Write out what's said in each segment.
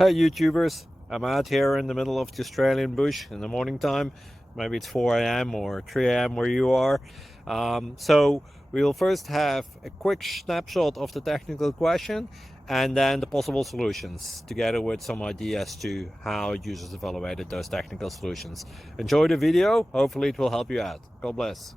Hey YouTubers, I'm out here in the middle of the Australian bush in the morning time. Maybe it's 4 a.m. or 3 a.m. where you are. So we will first have a quick snapshot of the technical question and then the possible solutions, together with some ideas to how users evaluated those technical solutions. Enjoy the video, hopefully it will help you out. God bless.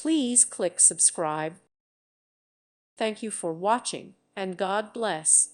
Please click subscribe. Thank you for watching, and God bless.